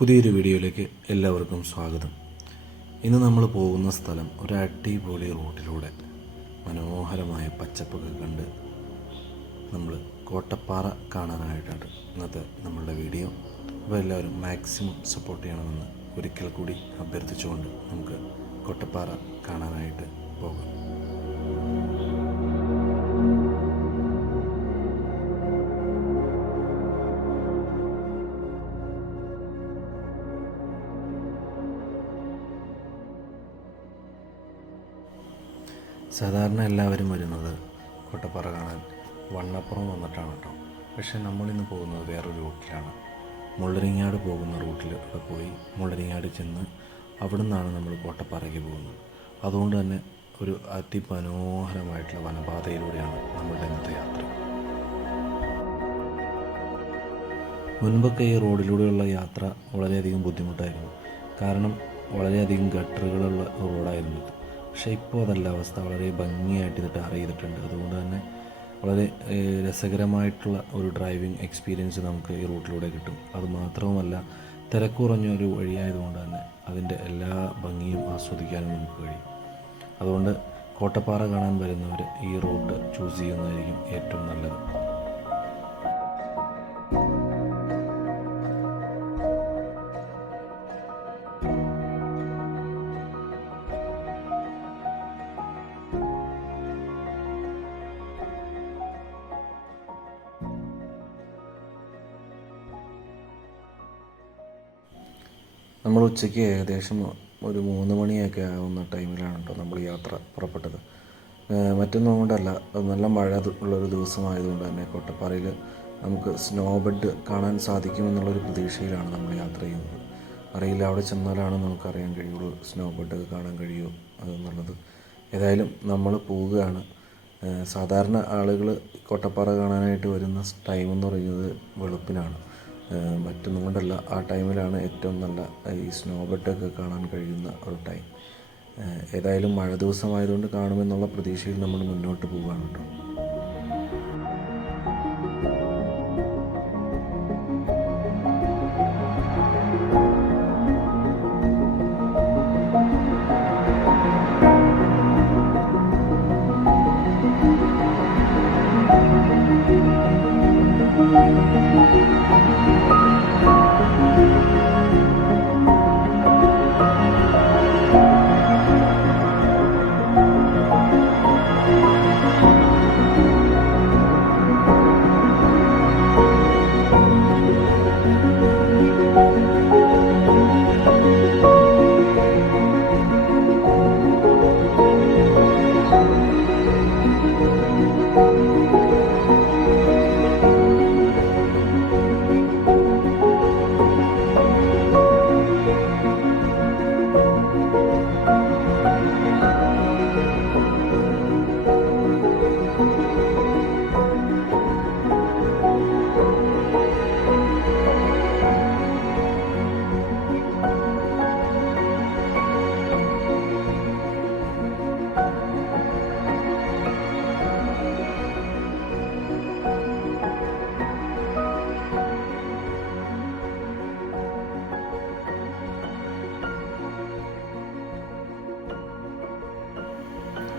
പുതിയൊരു വീഡിയോയിലേക്ക് എല്ലാവർക്കും സ്വാഗതം. ഇന്ന് നമ്മൾ പോകുന്ന സ്ഥലം ഒരു അടിപൊളി റോഡിലൂടെ മനോഹരമായ പച്ചപ്പൊക്കെ കണ്ട് നമ്മൾ കോട്ടപ്പാറ കാണാനായിട്ടാണ് ഇന്നത്തെ നമ്മളുടെ വീഡിയോ. അപ്പോൾ എല്ലാവരും മാക്സിമം സപ്പോർട്ട് ചെയ്യണമെന്ന് ഒരിക്കൽ കൂടി അഭ്യർത്ഥിച്ചുകൊണ്ട് നമുക്ക് കോട്ടപ്പാറ കാണാനായിട്ട് പോകാം. സാധാരണ എല്ലാവരും വരുന്നത് കോട്ടപ്പാറ കാണാൻ വണ്ണപ്പുറം വന്നിട്ടാണ് കേട്ടോ. പക്ഷേ നമ്മളിന്ന് പോകുന്നത് വേറൊരു റൂട്ടിലാണ്. മുള്ളരിങ്ങാട് പോകുന്ന റൂട്ടിൽ അവിടെ പോയി മുള്ളരിങ്ങാട് ചെന്ന് അവിടെ നിന്നാണ് നമ്മൾ കോട്ടപ്പാറയ്ക്ക് പോകുന്നത്. അതുകൊണ്ട് തന്നെ ഒരു അതിമനോഹരമായിട്ടുള്ള വനപാതയിലൂടെയാണ് നമ്മളുടെ ഇന്നത്തെ യാത്ര. മുൻപൊക്കെ ഈ റോഡിലൂടെയുള്ള യാത്ര വളരെയധികം ബുദ്ധിമുട്ടായിരുന്നു. കാരണം വളരെയധികം ഗട്ടറുകളുള്ള റോഡായിരുന്നു ഇത്. പക്ഷേ ഇപ്പോൾ അതല്ല അവസ്ഥ. വളരെ ഭംഗിയായിട്ട് ഇത് ടാർ ചെയ്തിട്ടുണ്ട്. അതുകൊണ്ട് തന്നെ വളരെ രസകരമായിട്ടുള്ള ഒരു ഡ്രൈവിംഗ് എക്സ്പീരിയൻസ് നമുക്ക് ഈ റൂട്ടിലൂടെ കിട്ടും. അതുമാത്രവുമല്ല, തിരക്കുറഞ്ഞ ഒരു വഴിയായതുകൊണ്ട് തന്നെ അതിൻ്റെ എല്ലാ ഭംഗിയും ആസ്വദിക്കാനും നമുക്ക് കഴിയും. അതുകൊണ്ട് കോട്ടപ്പാറ കാണാൻ വരുന്നവർ ഈ റൂട്ട് ചൂസ് ചെയ്യുന്നതായിരിക്കും ഏറ്റവും നല്ലത്. നമ്മൾ ഉച്ചയ്ക്ക് ഏകദേശം ഒരു 3 മണിയൊക്കെ ആവുന്ന ടൈമിലാണ് കേട്ടോ നമ്മൾ യാത്ര പുറപ്പെട്ടത്. മറ്റൊന്നും കൊണ്ടല്ല, നല്ല മഴ ഉള്ളൊരു ദിവസമായതുകൊണ്ട് തന്നെ കോട്ടപ്പാറയിൽ നമുക്ക് സ്നോ ബെഡ് കാണാൻ സാധിക്കുമെന്നുള്ളൊരു പ്രതീക്ഷയിലാണ് നമ്മൾ യാത്ര ചെയ്യുന്നത്. അറിയില്ല, അവിടെ ചെന്നാലാണ് നമുക്കറിയാൻ കഴിയുള്ളൂ സ്നോ ബെഡ് കാണാൻ കഴിയുമോ അതെന്നുള്ളത്. ഏതായാലും നമ്മൾ പോവുകയാണ്. സാധാരണ ആളുകൾ കോട്ടപ്പാറ കാണാനായിട്ട് വരുന്ന ടൈം എന്ന് പറയുന്നത് വെളുപ്പിനാണ്. മറ്റൊന്നും കൊണ്ടല്ല, ആ ടൈമിലാണ് ഏറ്റവും നല്ല ഈ സ്നോ ബെഡൊക്കെ കാണാൻ കഴിയുന്ന ഒരു ടൈം. ഏതായാലും മഴ ദിവസമായതുകൊണ്ട് കാണുമെന്നുള്ള പ്രതീക്ഷയിൽ നമ്മൾ മുന്നോട്ട് പോവുകയാണ് കേട്ടോ.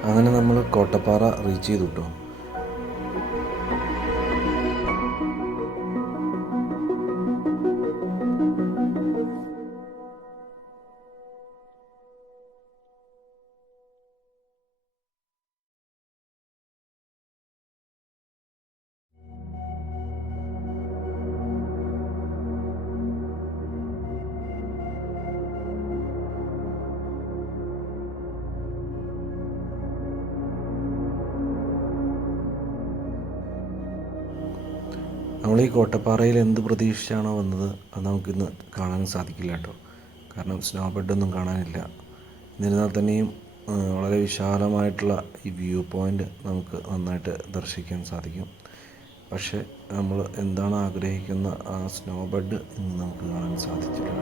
അങ്ങനെ നമ്മൾ കോട്ടപ്പാറ റീച്ച് ചെയ്തു കേട്ടോ. നമ്മൾ ഈ കോട്ടപ്പാറയിൽ എന്ത് പ്രതീക്ഷിച്ചാണോ വന്നത് അത് നമുക്കിന്ന് കാണാൻ സാധിക്കില്ല കേട്ടോ. കാരണം സ്നോ ബെഡൊന്നും കാണാനില്ല. എന്നിരുന്നാൽ തന്നെയും വളരെ വിശാലമായിട്ടുള്ള ഈ വ്യൂ പോയിൻ്റ് നമുക്ക് നന്നായിട്ട് ദർശിക്കാൻ സാധിക്കും. പക്ഷേ നമ്മൾ എന്താണ് ആഗ്രഹിക്കുന്ന ആ സ്നോ ബെഡ് ഇന്ന് നമുക്ക് കാണാൻ സാധിച്ചില്ല.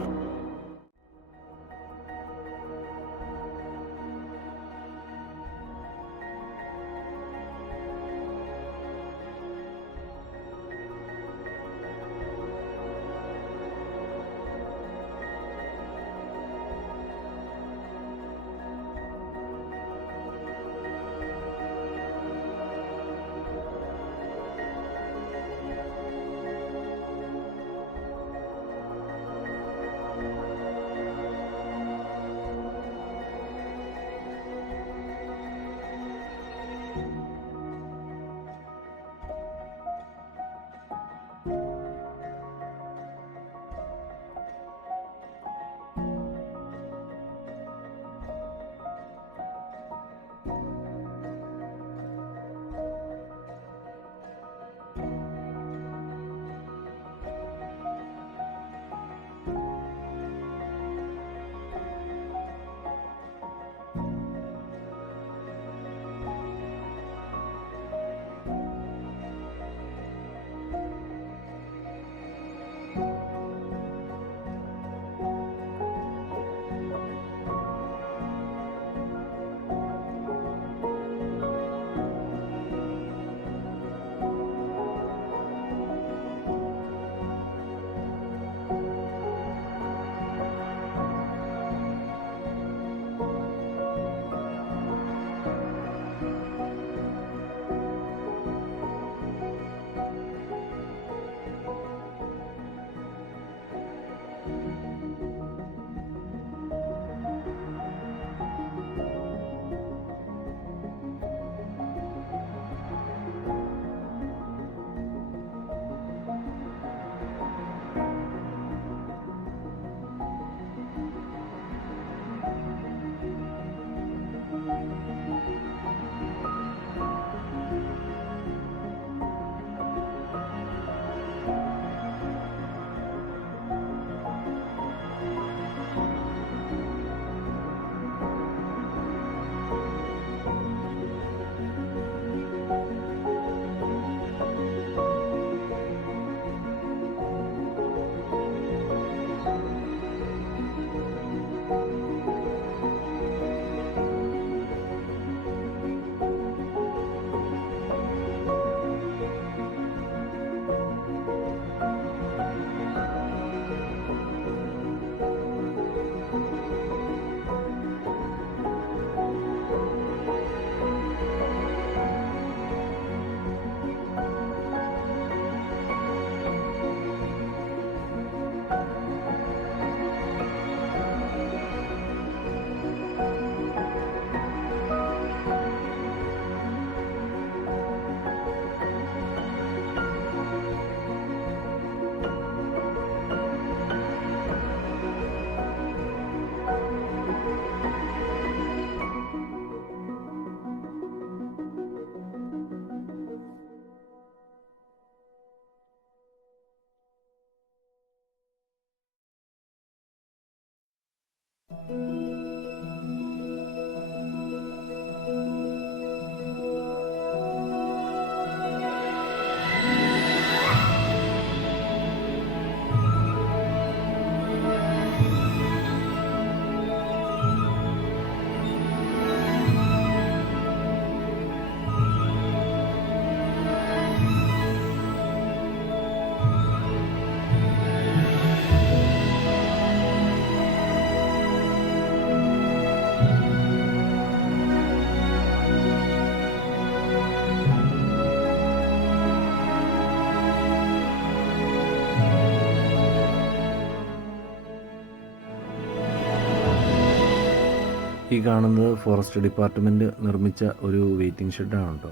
ഈ കാണുന്നത് ഫോറസ്റ്റ് ഡിപ്പാർട്ട്മെൻറ്റ് നിർമ്മിച്ച ഒരു വെയിറ്റിംഗ് ഷെഡാണ് കേട്ടോ.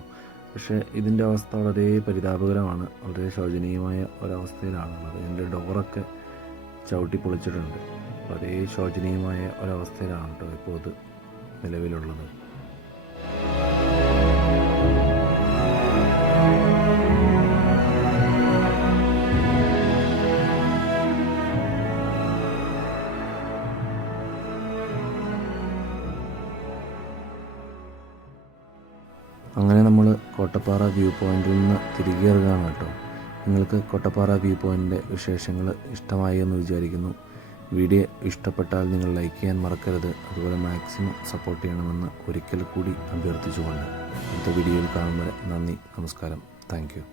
പക്ഷേ ഇതിൻ്റെ അവസ്ഥ വളരെ പരിതാപകരമാണ്, വളരെ ശോചനീയമായ ഒരവസ്ഥയിലാണുള്ളത്. ഇതിൻ്റെ ഡോറൊക്കെ ചവിട്ടി പൊളിച്ചിട്ടുണ്ട്. വളരെ ശോചനീയമായ ഒരവസ്ഥയിലാണ് കേട്ടോ ഇപ്പോൾ ഇത് നിലവിലുള്ളത്. അങ്ങനെ നമ്മൾ കോട്ടപ്പാറ വ്യൂ പോയിൻറ്റിൽ നിന്ന് തിരികെ ഇറങ്ങുകയാണ് കേട്ടോ. നിങ്ങൾക്ക് കോട്ടപ്പാറ വ്യൂ പോയിൻറ്റിൻ്റെ വിശേഷങ്ങൾ ഇഷ്ടമായി എന്ന് വിചാരിക്കുന്നു. വീഡിയോ ഇഷ്ടപ്പെട്ടാൽ നിങ്ങൾ ലൈക്ക് ചെയ്യാൻ മറക്കരുത്. അതുപോലെ മാക്സിമം സപ്പോർട്ട് ചെയ്യണമെന്ന് ഒരിക്കൽ കൂടി അഭ്യർത്ഥിച്ചുകൊണ്ട് അടുത്ത വീഡിയോയിൽ കാണും വരെ നന്ദി, നമസ്കാരം, താങ്ക് യു.